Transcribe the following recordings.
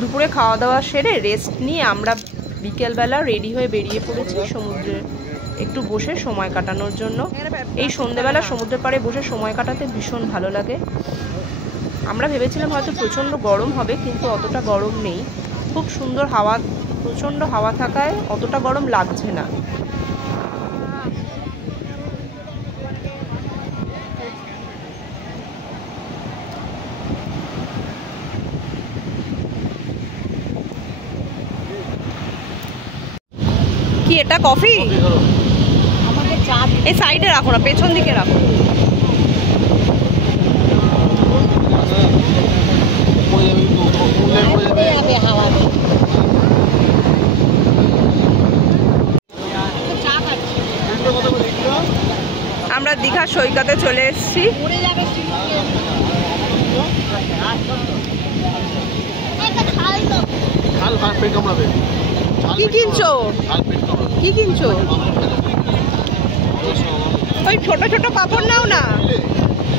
দুপুরে খাওয়া দাওয়া সেরে রেস্ট নিয়ে আমরা বিকেলবেলা রেডি হয়ে বেরিয়ে পড়েছি সমুদ্রে একটু বসে সময় কাটানোর জন্য। এই সন্ধ্যেবেলা সমুদ্রের পাড়ে বসে সময় কাটাতে ভীষণ ভালো লাগে। আমরা ভেবেছিলাম হয়তো প্রচণ্ড গরম হবে, কিন্তু অতটা গরম নেই। খুব সুন্দর হাওয়া, প্রচণ্ড হাওয়া থাকায় অতটা গরম লাগছে না। কি এটা কফি? এই সাইডে রাখো না, পেছন দিকে রাখো। আমরা দীঘা সৈকতে চলে এসেছি। কি কিনছো? কি কিনছো? ওই ছোট ছোট পাপড় নাও না,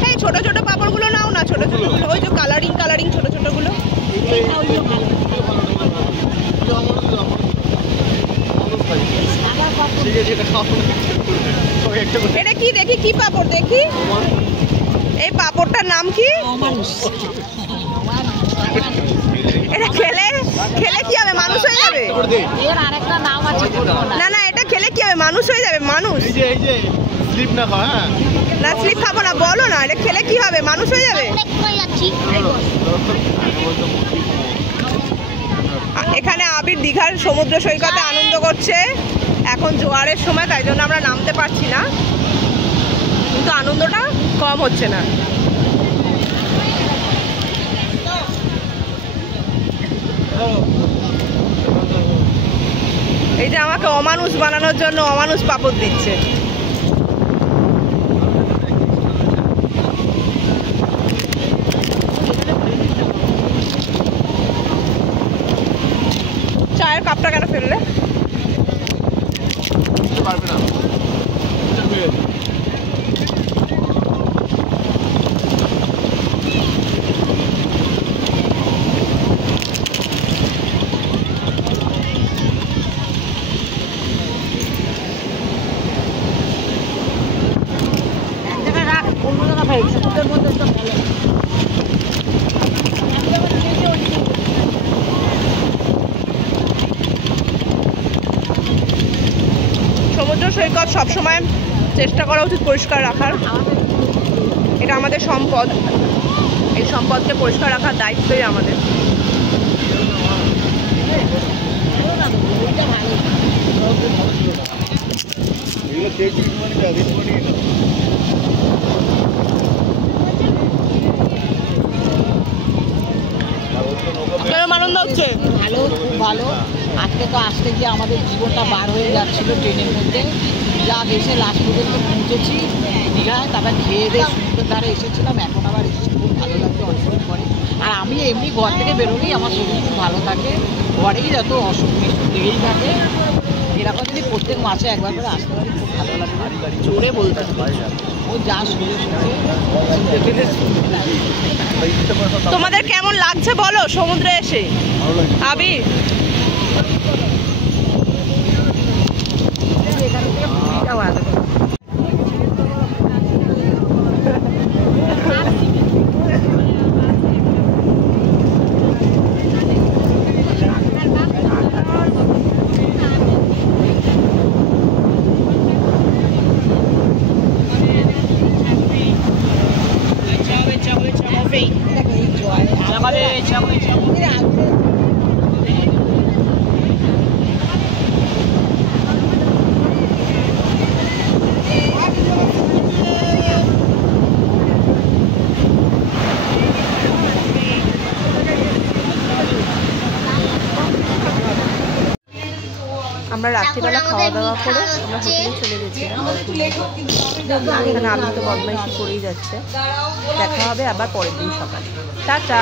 এই ছোট ছোট পাপড় গুলো নাও না, ছোট ছোট গুলো, ওই যে কালারিং কালারিং ছোট ছোট গুলো। এটা কি দেখি, কি পাপড় দেখি? এই পাপড়টার নাম কি? এটা খেলে খেলে কি হবে? মানুষ হয়ে যাবে? না না, এটা খেলে কি হবে? মানুষ হয়ে যাবে? মানুষ না, স্লিপ খাবো না, বলো না, এটা খেলে কি হবে? মানুষ হয়ে যাবে? এখানে আবির দীঘার সমুদ্র সৈকতে আনন্দ করছে। এখন জোয়ারের সময়, তাই জন্য আমরা নামতে পারছি না, কিন্তু আনন্দটা কম হচ্ছে না। এই যে আমাকে অমানুষ বানানোর জন্য অমানুষ পাপড় দিচ্ছে। চায়ের কাপটা কেন ফেললে? সমুদ্র সৈকত সবসময় চেষ্টা করা উচিত পরিষ্কার রাখার। এটা আমাদের সম্পদ, এই সম্পদকে পরিষ্কার রাখার দায়িত্বই আমাদের। আনন্দ হচ্ছে ভালো, খুব ভালো। আজকে তো আসতে গিয়ে আমাদের জীবনটা বার হয়ে যাচ্ছিল ট্রেনের মধ্যে। যা এসে লাস্ট পর্যন্ত পৌঁছেছি দীঘায়, তারপর খেয়ে দিয়ে সমুদ্রের ধারে এসেছিলাম, এখন আবার এসেছি। খুব ভালো লাগছে অনেকদিন পরে। আর আমি এমনি ঘর থেকে বেরোলেই আমার শরীর খুব ভালো থাকে, ঘরেই যত অসুখ বিসুখ লেগেই থাকে। এরকম যদি প্রত্যেক মাসে একবার করে আসতে পারি খুব ভালো লাগে। জোরে বলতে ও যা তোমাদের কেমন লাগছে বলো সমুদ্রে এসে? আবির আমরা রাত্রিবেলা খাওয়া দাওয়া করে আমরা হোটেলে চলে গেছিলাম। এখানে আবির তো বদমাইশি করেই যাচ্ছে। দেখা হবে আবার পরের দিন সকালে। টাটা।